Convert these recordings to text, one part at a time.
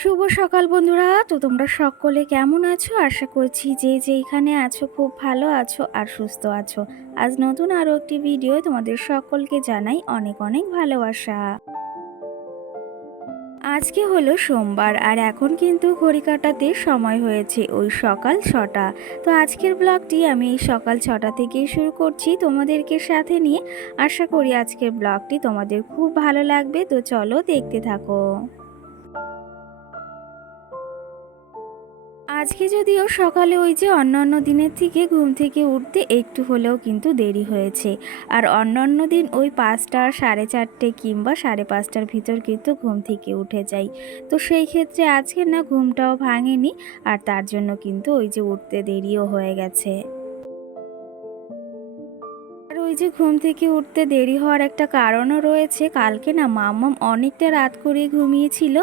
শুভ সকাল বন্ধুরা। তো তোমরা সকলে কেমন আছো? আশা করছি যে যেইখানে আছো খুব ভালো আছো আর সুস্থ আছো। আজ নতুন আরও একটি ভিডিও তোমাদের সকলকে জানাই অনেক অনেক ভালোবাসা। আজকে হলো সোমবার আর এখন কিন্তু ঘড়ি কাটাতে সময় হয়েছে ওই সকাল 6টা। তো আজকের ব্লগটি আমি এই সকাল 6টা থেকেই শুরু করছি তোমাদেরকে সাথে নিয়ে। আশা করি আজকের ব্লগটি তোমাদের খুব ভালো লাগবে, তো চলো দেখতে থাকো। আজকে যদিও সকালে ওই যে অন্যান্য দিনের থেকে ঘুম থেকে উঠতে একটু হলেও কিন্তু দেরি হয়েছে। আর অন্যান্য দিন ওই 5টা, 4:30 কিংবা 5:30টার ভিতর কিন্তু ঘুম থেকে উঠে যাই। তো সেই ক্ষেত্রে আজকে না ঘুমটাও ভাঙেনি, আর তার জন্য কিন্তু ওই যে উঠতে দেরিও হয়ে গেছে। আর ওই যে ঘুম থেকে উঠতে দেরি হওয়ার একটা কারণও রয়েছে। কালকে না মাম্মাম অনেকটা রাত করে ঘুমিয়েছিল।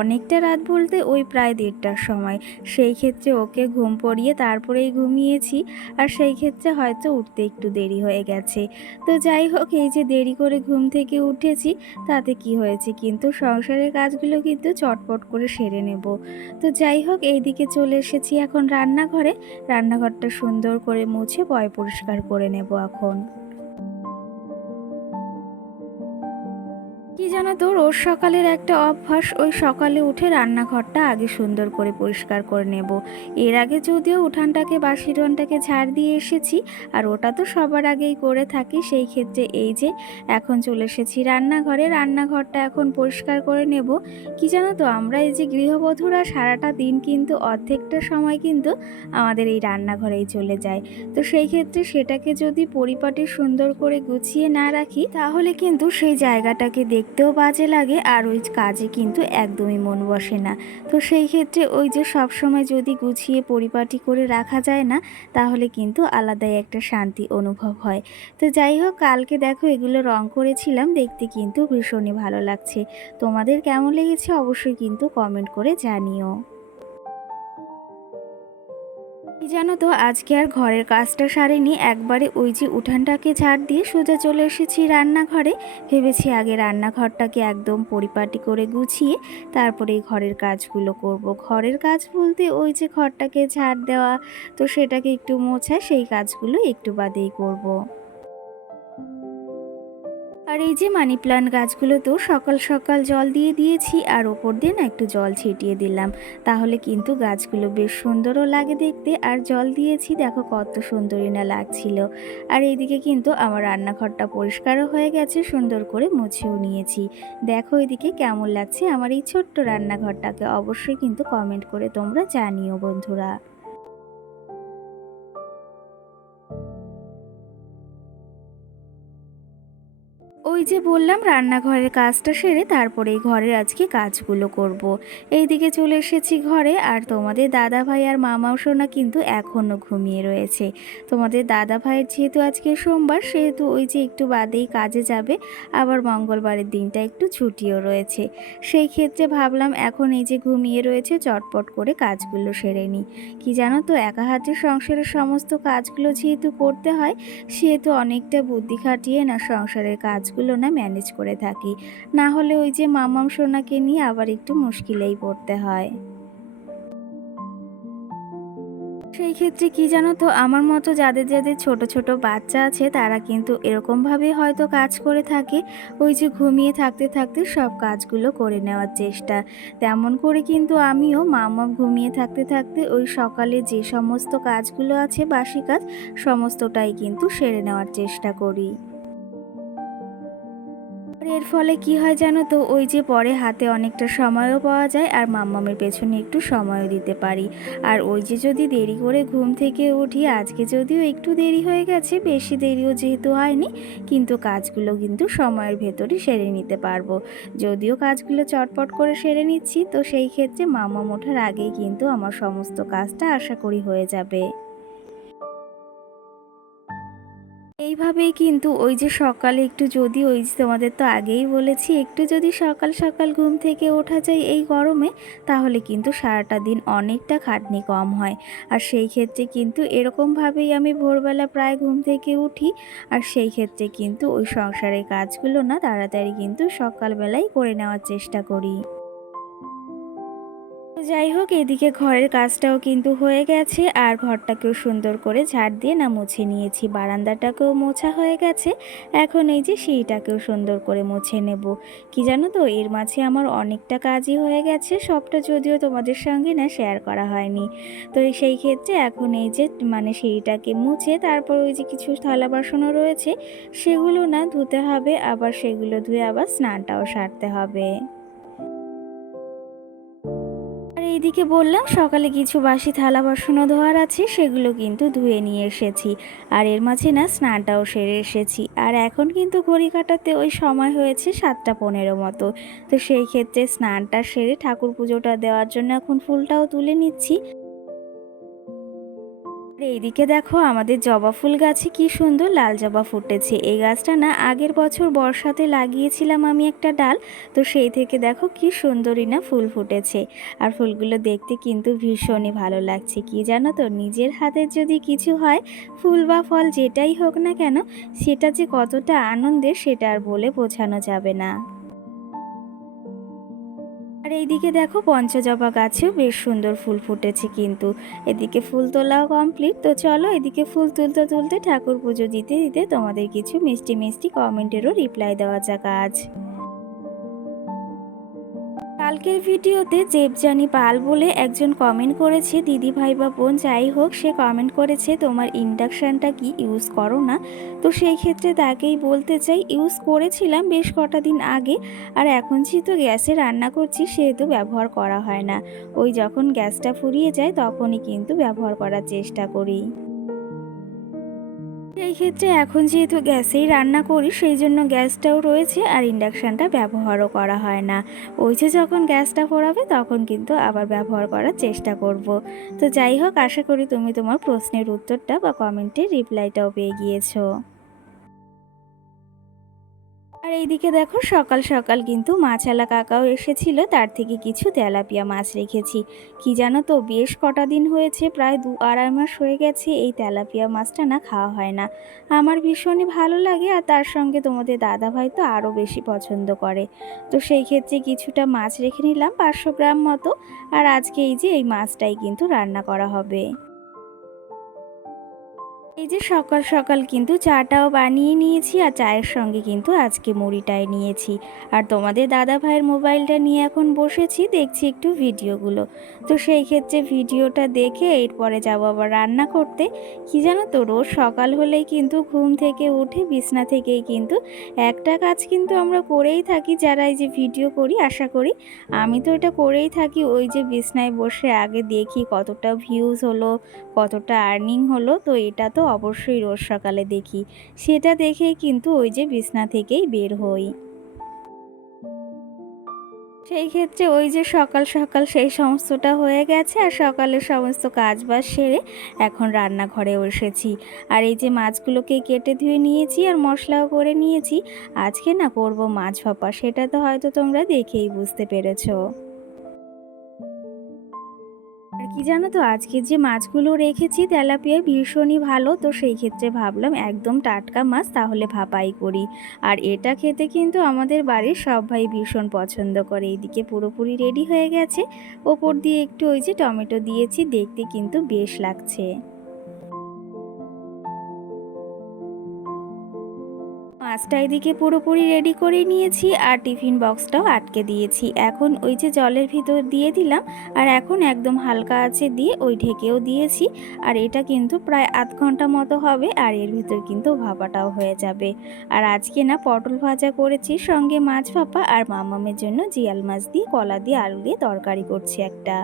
অনেকটা রাত বলতে ওই প্রায় 1:30টার সময়। সেই ক্ষেত্রে ওকে ঘুম পড়িয়ে তারপরেই ঘুমিয়েছি। আর সেই ক্ষেত্রে হয়তো উঠতে একটু দেরি হয়ে গেছে। তো যাই হোক, এই যে দেরি করে ঘুম থেকে উঠেছি তাতে কি হয়েছে, কিন্তু সংসারের কাজগুলো কিন্তু চটপট করে সেরে নেব। তো যাই হোক, এইদিকে চলে এসেছি এখন রান্নাঘরে। রান্নাঘরটা সুন্দর করে মুছে পরিষ্কার করে নেব এখন। কি জানো তো, রোজ সকালের একটা অভ্যাস, ওই সকালে উঠে রান্নাঘরটা আগে সুন্দর করে পরিষ্কার করে নেব। এর আগে যদিও উঠানটাকে বাসি উঠানটাকে ঝাড় দিয়ে এসেছি, আর ওটা তো সবার আগেই করে থাকি। সেই ক্ষেত্রে এই যে এখন চলে এসেছি রান্নাঘরে, রান্নাঘরটা এখন পরিষ্কার করে নেব। কি জানো তো, আমরা এই যে গৃহবধূরা সারাটা দিন কিন্তু অর্ধেকটা সময় কিন্তু আমাদের এই রান্নাঘরেই চলে যায়। তো সেই ক্ষেত্রে সেটাকে যদি পরিপাটি সুন্দর করে গুছিয়ে না রাখি, তাহলে কিন্তু সেই জায়গাটাকে দেখতেও বাজে লাগে, আর ওই কাজে কিন্তু একদমই মন বসে না। তো সেই ক্ষেত্রে ওই যে সব সময় যদি গুছিয়ে পরিপাটি করে রাখা যায় না, তাহলে কিন্তু আলাদাই একটা শান্তি অনুভব হয়। তো যাই হোক, কালকে দেখো এগুলো রং করেছিলাম, দেখতে কিন্তু ভীষণই ভালো লাগছে। তোমাদের কেমন লেগেছে অবশ্যই কিন্তু কমেন্ট করে জানিও। কি জানো তো, আজকে আর ঘরের কাজটা সারিনি, একবারে ওই যে উঠানটাকে ঝাড় দিয়ে সোজা চলে এসেছি রান্নাঘরে। ভেবেছি আগে রান্নাঘরটাকে একদম পরিপাটি করে গুছিয়ে তারপরে এই ঘরের কাজগুলো করব। ঘরের কাজ বলতে ওই যে ঘরটাকে ঝাড় দেওয়া, তো সেটাকে একটু মোছা, সেই কাজগুলো একটু বাদেই করব। আর এই যে মানি প্লান্ট গাছগুলোতেও সকাল সকাল জল দিয়ে দিয়েছি, আর ওপর দিয়ে না একটু জল ছিটিয়ে দিলাম। তাহলে কিন্তু গাছগুলো বেশ সুন্দরও লাগে দেখতে। আর জল দিয়েছি, দেখো কত সুন্দরই না লাগছিল। আর এইদিকে কিন্তু আমার রান্নাঘরটা পরিষ্কারও হয়ে গেছে, সুন্দর করে মুছেও নিয়েছি। দেখো এদিকে কেমন লাগছে আমার এই ছোট্ট রান্নাঘরটাকে, অবশ্যই কিন্তু কমেন্ট করে তোমরা জানিও বন্ধুরা। ওই যে বললাম, রান্নাঘরের কাজটা সেরে তারপরে এই ঘরের আজকে কাজগুলো করব। এইদিকে চলে এসেছি ঘরে, আর তোমাদের দাদা ভাই আর মামাও সোনা কিন্তু এখনও ঘুমিয়ে রয়েছে। তোমাদের দাদা ভাইয়ের যেহেতু আজকে সোমবার, সেহেতু ওই যে একটু বাদেই কাজে যাবে। আবার মঙ্গলবারের দিনটা একটু ছুটিও রয়েছে। সেই ক্ষেত্রে ভাবলাম এখন এই যে ঘুমিয়ে রয়েছে, চটপট করে কাজগুলো সেরে নিই। কি জানো তো, একা হাতে সংসারের সমস্ত কাজগুলো যেহেতু করতে হয়, সেহেতু অনেকটা বুদ্ধি খাটিয়ে না সংসারের কাজগুলো না ম্যানেজ করে থাকি। না হলে ওই যে মামাম সোনাকে নিয়ে আবার একটু মুশকিলেই পড়তে হয়। সেই ক্ষেত্রে কি জানো তো, আমার মতো যাদের যাদের ছোট ছোট বাচ্চা আছে, তারা কিন্তু এরকমভাবেই হয়তো কাজ করে থাকে। ওই যে ঘুমিয়ে থাকতে থাকতে সব কাজগুলো করে নেওয়ার চেষ্টা। তেমন করে কিন্তু আমিও মাম্মাম ঘুমিয়ে থাকতে থাকতে ওই সকালে যে সমস্ত কাজগুলো আছে বাসি কাজ, সমস্তটাই কিন্তু সেরে নেওয়ার চেষ্টা করি। আর এর ফলে কি হয় জানো তো, ওই যে পরে হাতে অনেকটা সময়ও পাওয়া যায়, আর মাম্মামের পেছনে একটু সময়ও দিতে পারি। আর ওই যে যদি দেরি করে ঘুম থেকে উঠি, আজকে যদিও একটু দেরি হয়ে গেছে, বেশি দেরিও যেহেতু হয়নি, কিন্তু কাজগুলো কিন্তু সময়ের ভেতরই সেরে নিতে পারবো। যদিও কাজগুলো চটপট করে সেরে নিচ্ছি, তো সেই ক্ষেত্রে মাম্মাম ওঠার আগেই কিন্তু আমার সমস্ত কাজটা আশা করি হয়ে যাবে। এইভাবেই কিন্তু ওই যে সকালে একটু যদি ওই যে তোমাদের তো আগেই বলেছি, একটু যদি সকাল সকাল ঘুম থেকে ওঠা যায় এই গরমে, তাহলে কিন্তু সারাটা দিন অনেকটা খাটনি কম হয়। আর সেই ক্ষেত্রে কিন্তু এরকমভাবেই আমি ভোরবেলা প্রায় ঘুম থেকে উঠি। আর সেই ক্ষেত্রে কিন্তু ওই সংসারের কাজগুলো না তাড়াতাড়ি কিন্তু সকালবেলাই করে নেওয়ার চেষ্টা করি। তো যাই হোক, এদিকে ঘরের কাজটাও কিন্তু হয়ে গেছে আর ঘরটাকেও সুন্দর করে ঝাড় দিয়ে না মুছে নিয়েছি, বারান্দাটাকেও মোছা হয়ে গেছে। এখন এই যে সিঁড়িটাকেও সুন্দর করে মুছে নেব। কি জানো তো, এর মাঝে আমার অনেকটা কাজই হয়ে গেছে, সবটা যদিও তোমাদের সঙ্গে না শেয়ার করা হয়নি। তো সেই ক্ষেত্রে এখন এই যে সিঁড়িটাকে মুছে তারপর ওই যে কিছু থালা বাসনও রয়েছে, সেগুলো না ধুতে হবে, আবার সেগুলো ধুয়ে আবার স্নানটাও সারতে হবে। আর এইদিকে বললাম সকালে কিছু বাসি থালা বাসনও ধোয়ার আছে, সেগুলো কিন্তু ধুয়ে নিয়ে এসেছি। আর এর মাঝে না স্নানটাও সেরে এসেছি। আর এখন কিন্তু ঘড়ি কাটাতে ওই সময় হয়েছে 7:15 মতো। তো সেই ক্ষেত্রে স্নানটা সেরে ঠাকুর পুজোটা দেওয়ার জন্য এখন ফুলটাও তুলে নিচ্ছি। আর এইদিকে দেখো, আমাদের জবা ফুল গাছে কি সুন্দর লাল জবা ফুটেছে। এই গাছটা না আগের বছর বর্ষাতে লাগিয়েছিলাম আমি একটা ডাল। তো সেই থেকে দেখো কি সুন্দরই না ফুল ফুটেছে। আর ফুলগুলো দেখতে কিন্তু ভীষণই ভালো লাগছে। কি জানো তো, নিজের হাতের যদি কিছু হয়, ফুল বা ফল যেটাই হোক না কেন, সেটা যে কতটা আনন্দের সেটা আর বলে বোঝানো যাবে না। আর এইদিকে দেখো, পঞ্চজবা গাছেও বেশ সুন্দর ফুল ফুটেছে কিন্তু। এদিকে ফুল তোলাও কমপ্লিট। তো চলো, এদিকে ফুল তুলতে তুলতে ঠাকুর পুজো দিতে দিতে তোমাদের কিছু মিষ্টি মিষ্টি কমেন্টেরও রিপ্লাই দেওয়া যাক আজ। কালকের ভিডিওতে জেবজানি পাল বলে একজন কমেন্ট করেছে, দিদি ভাই বা বোন যাই হোক, সে কমেন্ট করেছে তোমার ইন্ডাকশানটা কি ইউজ করো না। তো সেই ক্ষেত্রে তাকেই বলতে চাই, ইউজ করেছিলাম বেশ কটা দিন আগে। আর এখন যেহেতু গ্যাসে রান্না করছি সেহেতু ব্যবহার করা হয় না। ওই যখন গ্যাসটা ফুরিয়ে যায় তখনই কিন্তু ব্যবহার করার চেষ্টা করি। এই ক্ষেত্রে এখন যেহেতু গ্যাসেই রান্না করি, সেই জন্য গ্যাসটাও রয়েছে আর ইন্ডাকশানটা ব্যবহারও করা হয় না। ওই যে যখন গ্যাসটা পোড়াবে তখন কিন্তু আবার ব্যবহার করার চেষ্টা করব। তো যাই হোক, আশা করি তুমি তোমার প্রশ্নের উত্তরটা বা কমেন্টের রিপ্লাইটাও পেয়ে গিয়েছো। আর এইদিকে দেখো, সকাল সকাল কিন্তু মাছওয়ালা কাকাও এসেছিল, তার থেকে কিছু তেলাপিয়া মাছ রেখেছি। কি জানো তো, বেশ কটা দিন হয়েছে, প্রায় 2-2.5 মাস হয়ে গেছে এই তেলাপিয়া মাছটা না খাওয়া হয় না। আমার ভীষণই ভালো লাগে, আর তার সঙ্গে তোমাদের দাদাভাই তো আরও বেশি পছন্দ করে। তো সেই ক্ষেত্রে কিছুটা মাছ রেখে নিলাম, 500 গ্রাম মতো। আর আজকে এই যে এই মাছটাই কিন্তু রান্না করা হবে। এই যে সকাল সকাল কিন্তু চাটাও বানিয়ে নিয়েছি, আর চায়ের সঙ্গে কিন্তু আজকে মুড়িটাই নিয়েছি। আর তোমাদের দাদা ভাইয়ের মোবাইলটা নিয়ে এখন বসেছি, দেখছি একটু ভিডিওগুলো। তো সেই ক্ষেত্রে ভিডিওটা দেখে এরপরে যাবো আবার রান্না করতে। কি জানো তো, রোজ সকাল হলেই কিন্তু ঘুম থেকে উঠে বিছনা থেকেই কিন্তু একটা কাজ কিন্তু আমরা করেই থাকি, যারা এই যে ভিডিও করি। আশা করি আমি তো এটা করেই থাকি, ওই যে বিছনায় বসে আগে দেখি কতটা ভিউজ হলো, কতটা আর্নিং হলো। তো এটা তো অবশ্যই রোজ সকালে দেখি, সেটা দেখেই কিন্তু ওই যে বিছনা থেকেই বের হই। সেই ক্ষেত্রে ওই যে সকাল সকাল সেই সমস্তটা হয়ে গেছে, আর সকালের সমস্ত কাজ বাজ সেরে এখন রান্নাঘরে এসেছি। আর এই যে মাছগুলোকে কেটে ধুয়ে নিয়েছি আর মশলাও করে নিয়েছি। আজকে না করব মাছ ভাপা, সেটা তো হয়তো তোমরা দেখেই বুঝতে পেরেছো। আর কি জানো তো, আজকে যে মাছগুলো রেখেছি তেলাপিয়া ভীষণই ভালো। তো সেই ক্ষেত্রে ভাবলাম একদম টাটকা মাছ তাহলে ভাপাই করি। আর এটা খেতে কিন্তু আমাদের বাড়ির সবাই ভীষণ পছন্দ করে। এইদিকে পুরোপুরি রেডি হয়ে গেছে, ওপর দিয়ে একটু ওই যে টমেটো দিয়েছি, দেখতে কিন্তু বেশ লাগছে। মাছটা এদিকে পুরোপুরি রেডি করে নিয়েছি, আর টিফিন বক্সটাও আটকে দিয়েছি। এখন ওই যে জলের ভিতর দিয়ে দিলাম, আর এখন একদম হালকা আঁচে দিয়ে ওই ঢেকেও দিয়েছি। আর এটা কিন্তু প্রায় আধ ঘন্টা মতো হবে, আর এর ভিতর কিন্তু ভাপাটাও হয়ে যাবে। আর আজকে না পটল ভাজা করেছি, সঙ্গে মাছ ভাপা, আর মামামের জন্য জিয়াল মাছ দিয়ে কলা দিয়ে আলু দিয়ে তরকারি করছি একটা।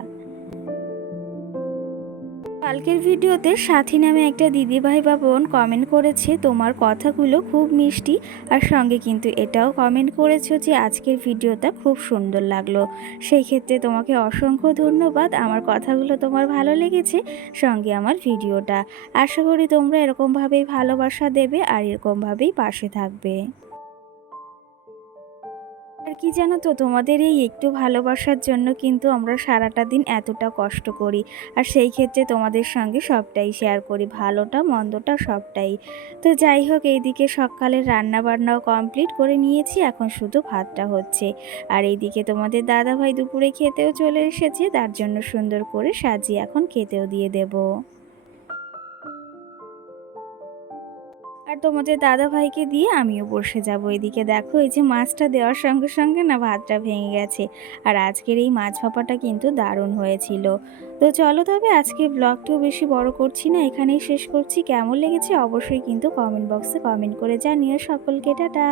কালকের ভিডিওতে সাথী নামে একটা দিদিভাই বা বোন কমেন্ট করেছে, তোমার কথাগুলো খুব মিষ্টি। আর সঙ্গে কিন্তু এটাও কমেন্ট করেছো যে আজকের ভিডিওটা খুব সুন্দর লাগলো। সেই ক্ষেত্রে তোমাকে অসংখ্য ধন্যবাদ, আমার কথাগুলো তোমার ভালো লেগেছে, সঙ্গে আমার ভিডিওটা। আশা করি তোমরা এরকমভাবেই ভালোবাসা দেবে আর এরকমভাবেই পাশে থাকবে। আর কি জানো তো, তোমাদের এই একটু ভালোবাসার জন্য কিন্তু আমরা সারাটা দিন এতটা কষ্ট করি। আর সেই ক্ষেত্রে তোমাদের সঙ্গে সবটাই শেয়ার করি, ভালোটা মন্দটা সবটাই। তো যাই হোক, এইদিকে সকালের রান্না বান্নাও কমপ্লিট করে নিয়েছি, এখন শুধু ভাতটা হচ্ছে। আর এইদিকে তোমাদের দাদাভাই দুপুরে খেতেও চলে এসেছে, তার জন্য সুন্দর করে সাজিয়ে এখন খেতেও দিয়ে দেবো। আর তোমাদের দাদাভাইকে দিয়ে আমিও বসে যাব। এদিকে দেখো, এই যে মাছটা দেওয়ার সঙ্গে সঙ্গে না ভাতটা ভেঙে গেছে। আর আজকের এই মাছ ভাপাটা কিন্তু দারুণ হয়েছিল। তো চলো, তবে আজকে ব্লগটিও বেশি বড় করছি না, এখানেই শেষ করছি। কেমন লেগেছে অবশ্যই কিন্তু কমেন্ট বক্সে কমেন্ট করে জানিও। সকলকে টাটা।